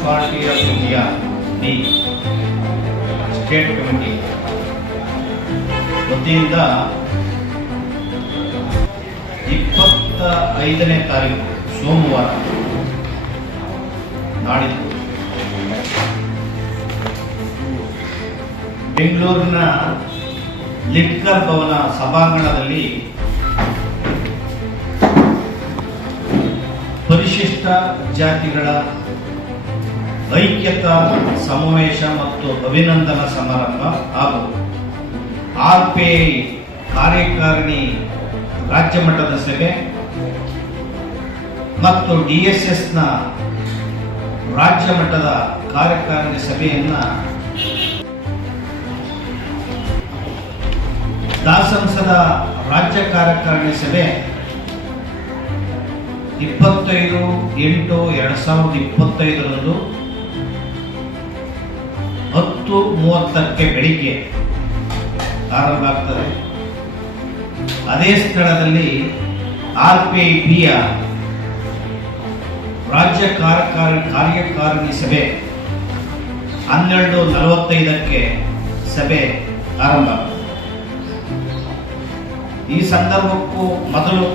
Party of India, the state committee ವತಿಯಿಂದ ಇಪ್ಪತ್ತ ಐದನೇ ತಾರೀಕು ಸೋಮವಾರ ನಾಡಿದ್ದು ಬೆಂಗಳೂರಿನ ಲಿಟ್ಕರ್ ಭವನ ಸಭಾಂಗಣದಲ್ಲಿ ಪರಿಶಿಷ್ಟ ಜಾತಿಗಳ ಐಕ್ಯತಾ, ಸಮಾವೇಶ ಮತ್ತು ಅಭಿನಂದನಾ ಸಮಾರಂಭ ಹಾಗೂ ಆರ್ ಪಿ ಐ ಕಾರ್ಯಕಾರಿಣಿ ರಾಜ್ಯ ಮಟ್ಟದ ಸಭೆ ಮತ್ತು ಡಿ ಎಸ್ ರಾಜ್ಯ ಮಟ್ಟದ ಕಾರ್ಯಕಾರಿಣಿ ಸಭೆಯನ್ನ ದಾಸಂಸದ ರಾಜ್ಯ ಕಾರ್ಯಕಾರಿಣಿ ಸಭೆ ಇಪ್ಪತ್ತೈದು ಎಂಟು ಎರಡು ಸಾವಿರದ ಇಪ್ಪತ್ತೈದರಂದು ಹತ್ತು ಮೂವತ್ತಕ್ಕೆ ಬೆಳಿಗ್ಗೆ ಆರಂಭ ಆಗ್ತದೆ. ಅದೇ ಸ್ಥಳದಲ್ಲಿ ಆರ್ ಪಿ ರಾಜ್ಯ ಕಾರ್ಯಕಾರಿ ಕಾರ್ಯಕಾರಿಣಿ ಸಭೆ ಹನ್ನೆರಡು ನಲವತ್ತೈದಕ್ಕೆ ಸಭೆ ಆರಂಭ ಈ ಸಂದರ್ಭಕ್ಕೂ ಮೊದಲು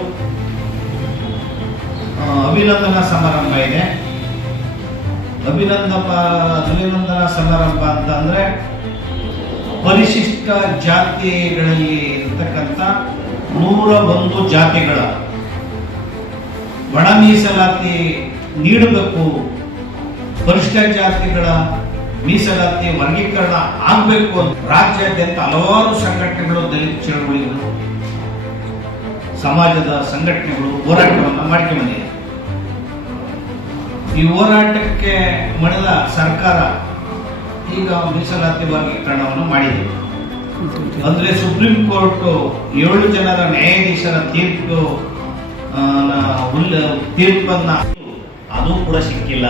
ಅಭಿನಂದನಾ ಸಮಾರಂಭ ಇದೆ. ಅಭಿನಂದನ ಅಭಿನಂದನಾ ಸಮಾರಂಭ ಅಂತ ಅಂದ್ರೆ ಪರಿಶಿಷ್ಟ ಜಾತಿಗಳಲ್ಲಿ ಇರ್ತಕ್ಕಂಥ ನೂರ ಒಂದು ಜಾತಿಗಳ ಒಣ ಮೀಸಲಾತಿ ನೀಡಬೇಕು, ಪರಿಶಿಷ್ಟ ಜಾತಿಗಳ ಮೀಸಲಾತಿ ವರ್ಗೀಕರಣ ಆಗಬೇಕು ಅಂತ ರಾಜ್ಯಾದ್ಯಂತ ಹಲವಾರು ಸಂಘಟನೆಗಳು, ದಲಿತ ಚಳವಳಿಗಳು, ಸಮಾಜದ ಸಂಘಟನೆಗಳು ಹೋರಾಟವನ್ನು ಮಾಡ್ಕೊಂಡ್ಬಂದಿದೆ ಈ ಹೋರಾಟಕ್ಕೆ ಮಣಿದ ಸರ್ಕಾರ ಈಗ ಮೀಸಲಾತಿ ವರ್ಗೀಕರಣವನ್ನು ಮಾಡಿದೆ. ಅಂದ್ರೆ ಸುಪ್ರೀಂ ಕೋರ್ಟ್ ಏಳು ಜನರ ನ್ಯಾಯಾಧೀಶರ ತೀರ್ಪು ತೀರ್ಪನ್ನ ಅದು ಕೂಡ ಸಿಕ್ಕಿಲ್ಲ.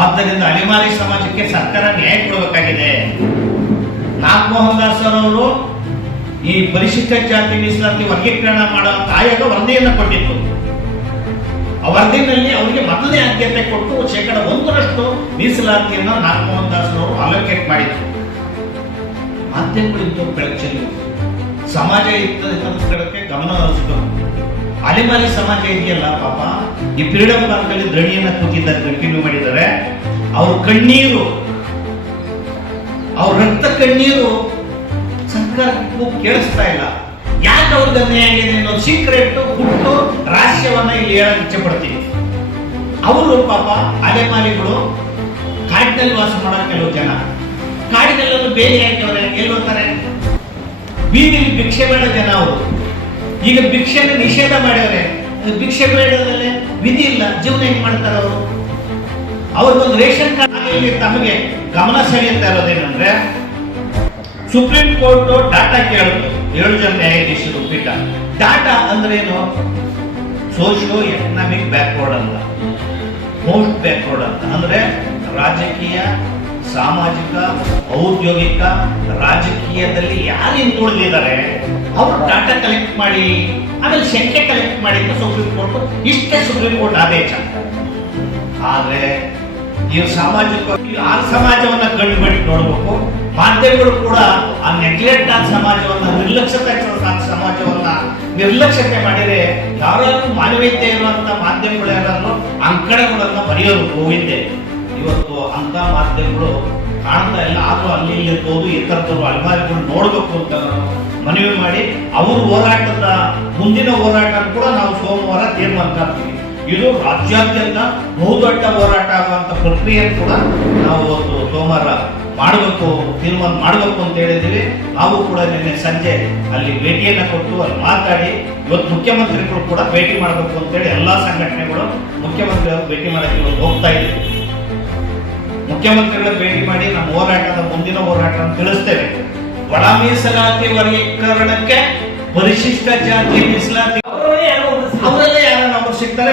ಆದ್ದರಿಂದ ಅಲೆಮಾರಿ ಸಮಾಜಕ್ಕೆ ಸರ್ಕಾರ ನ್ಯಾಯ ಕೊಡಬೇಕಾಗಿದೆ. ನಾಗಮೋಹನ್ ಅವರು ಈ ಪರಿಶಿಷ್ಟ ಜಾತಿ ಮೀಸಲಾತಿ ವರ್ಗೀಕರಣ ಮಾಡೋ ಆಯೋಗ ವರದಿಯನ್ನು ಕೊಟ್ಟಿತ್ತು ವರದಿನಲ್ಲಿ ಅವರಿಗೆ ಮೊದಲನೇ ಆದ್ಯತೆ ಕೊಟ್ಟು ಶೇಕಡ ಒಂದರಷ್ಟು ಮೀಸಲಾತಿಯನ್ನು ನಾಗಮೋಹನ್ ದಾಸ್ ಅವರು ಅಲೋಕೇಟ್ ಮಾಡಿದ್ರು ಮಾಧ್ಯಮಗಳಿದ್ದು ಬೆಳಚಲು ಸಮಾಜ ಕಡೆಗೆ ಗಮನ ಹರಿಸಿದ್ರು. ಅಲೆಮಾರಿ ಸಮಾಜ ಇದೆಯಲ್ಲ ಪಾಪ. ಈ ಫ್ರೀಡಮ್ ಪಾರ್ಕ್ ಅಲ್ಲಿ ದಣಿಯನ್ನ ಕೂತಿದ್ದಾರೆ, ಕಂಟಿನ್ಯೂ ಮಾಡಿದ್ದಾರೆ. ಅವ್ರ ಕಣ್ಣೀರು, ಅವ್ರ ರಕ್ತ ಕಣ್ಣೀರು ಸರ್ಕಾರಕ್ಕೂ ಕೇಳಿಸ್ತಾ ಇಲ್ಲ. ಯಾಕೆ ಅವ್ರದ್ದು ಅನ್ಯಾಯ ಆಗಿದೆ ಅನ್ನೋ ಸೀಕ್ರೆಟ್ ಹುಟ್ಟು ರಹಸ್ಯವನ್ನ ಇಲ್ಲಿ ಹೇಳಕ್ ಇಚ್ಛೆ ಪಡ್ತೀವಿ ಅವರು ಪಾಪ ಅಲೆಮಾರಿಗಳು, ಕಾಡಿನಲ್ಲಿ ವಾಸ ಮಾಡೋ ಕೆಲವು ಜನ. ಕಾಡಿನಲ್ಲೂ ಬೇಲಿ ಹಾಕಿವ್ರೆ ಎಲ್ಲಿ ಹೋಗ್ತಾರೆ ಬೀದಿಲಿ ಭಿಕ್ಷೆ ಬೇಡ ಜನ ಅವರು. ಈಗ ಭಿಕ್ಷೆನ ನಿಷೇಧ ಮಾಡ್ಯವ್ರೆ ಭಿಕ್ಷೆ ಬೇಡದಲ್ಲೇ ವಿಧಿ ಇಲ್ಲ, ಜೀವನ ಹೆಂಗ್ ಮಾಡ್ತಾರೆ ಅವರು? ಅವ್ರಿಗೊಂದು ರೇಷನ್ ಕಾರ್ಡ್ ತಮಗೆ ಗಮನ ಸೆಳೆಯುತ್ತಾ ಇರೋದೇನಂದ್ರೆ, ಸುಪ್ರೀಂ ಕೋರ್ಟ್ ಡಾಟಾ ಕೇಳಿದ್ರು ಏಳು ಜನ ನ್ಯಾಯಾಧೀಶರು ಪೀಠ ಡಾಟಾ ಅಂದ್ರೇನು ಸೋಶಿಯೋ ಎಕನಾಮಿಕ್ ಬ್ಯಾಕ್ವರ್ಡ್ ಅಂತ. ಮೋಸ್ಟ್ ಬ್ಯಾಕ್ವರ್ಡ್ ಅಂತ. ಅಂದ್ರೆ ರಾಜಕೀಯ, ಸಾಮಾಜಿಕ, ಔದ್ಯೋಗಿಕ, ರಾಜಕೀಯದಲ್ಲಿ ಯಾರು ಹಿಂದುಳಿದಿದ್ದಾರೆ ಅವರು ಡಾಟಾ ಕಲೆಕ್ಟ್ ಮಾಡಿ, ಆಮೇಲೆ ಸಂಖ್ಯೆ ಕಲೆಕ್ಟ್ ಮಾಡಿ ಸುಪ್ರೀಂ ಕೋರ್ಟ್ ಇಷ್ಟೇ ಸುಪ್ರೀಂ ಕೋರ್ಟ್ ಆದೇಶ. ಆದ್ರೆ ನೀವು ಸಾಮಾಜಿಕ ಆ ಸಮಾಜವನ್ನ ಕಣ್ಣು ಮಾಡಿ ನೋಡ್ಬೇಕು. ಮಾಧ್ಯಮಗಳು ಕೂಡ ಆ ನೆಗ್ಲೆಕ್ಟ್ ಆದ ಸಮಾಜವನ್ನ, ನಿರ್ಲಕ್ಷ್ಯತೆ ಸಮಾಜವನ್ನ ನಿರ್ಲಕ್ಷ್ಯತೆ ಮಾಡಿದರೆ ಯಾರಾದ್ರೂ ಮಾನವೀಯತೆ ಇರುವಂತ ಮಾಧ್ಯಮಗಳು ಯಾರಾದ್ರೂ ಅಂಕಣಗಳನ್ನ ಬರೆಯೋದು ಹೋಗಿದ್ದೆ ಇವತ್ತು ಅಂತ ಮಾಧ್ಯಮಗಳು ಕಾಣ್ತಾ ಇಲ್ಲ. ಆದ್ರೂ ಅಲ್ಲಿ ಇಲ್ಲಿ ಇರ್ಬೋದು ಎತ್ತರದವರು ಅಲ್ಮಾರಿಗಳು ನೋಡ್ಬೇಕು ಅಂತ ನಾನು ಮನವಿ ಮಾಡಿ ಅವ್ರ ಹೋರಾಟದ ಮುಂದಿನ ಹೋರಾಟ ಕೂಡ ನಾವು ಸೋಮವಾರ ತೀರ್ಮಾನ ಮಾಡ್ತೀವಿ ಇದು ರಾಜ್ಯಾದ್ಯಂತ ಬಹುದೊಡ್ಡ ಹೋರಾಟ ಆಗುವಂತ ಪ್ರಕ್ರಿಯೆ ಕೂಡ ನಾವು ಒಂದು ಸೋಮವಾರ ಮಾಡಬೇಕು ತೀರ್ಮಾನ ಮಾಡಬೇಕು ಅಂತ ಹೇಳಿದ್ದೀವಿ. ನಾವು ಕೂಡ ನಿನ್ನೆ ಸಂಜೆ ಅಲ್ಲಿ ಭೇಟಿಯನ್ನ ಕೊಟ್ಟು ಅಲ್ಲಿ ಮಾತಾಡಿ ಇವತ್ತು ಮುಖ್ಯಮಂತ್ರಿಗಳು ಕೂಡ ಭೇಟಿ ಮಾಡಬೇಕು ಅಂತೇಳಿ ಎಲ್ಲಾ ಸಂಘಟನೆಗಳು ಮುಖ್ಯಮಂತ್ರಿಗಳು ಭೇಟಿ ಮಾಡಕ್ಕೆ ಇವತ್ತು ಹೋಗ್ತಾ ಇದ್ದೀವಿ. ಮುಖ್ಯಮಂತ್ರಿಗಳ ಭೇಟಿ ಮಾಡಿ ನಮ್ಮ ಹೋರಾಟದ ಮುಂದಿನ ಹೋರಾಟ ತಿಳಿಸ್ತೇವೆ. ಒಳ ಮೀಸಲಾತಿ ವರ್ಗೀಕರಣಕ್ಕೆ ಪರಿಶಿಷ್ಟ ಜಾತಿ ಮೀಸಲಾತಿ ಅವರಲ್ಲೇ ಯಾರನ್ನ ಸಿಗ್ತಾರೆ.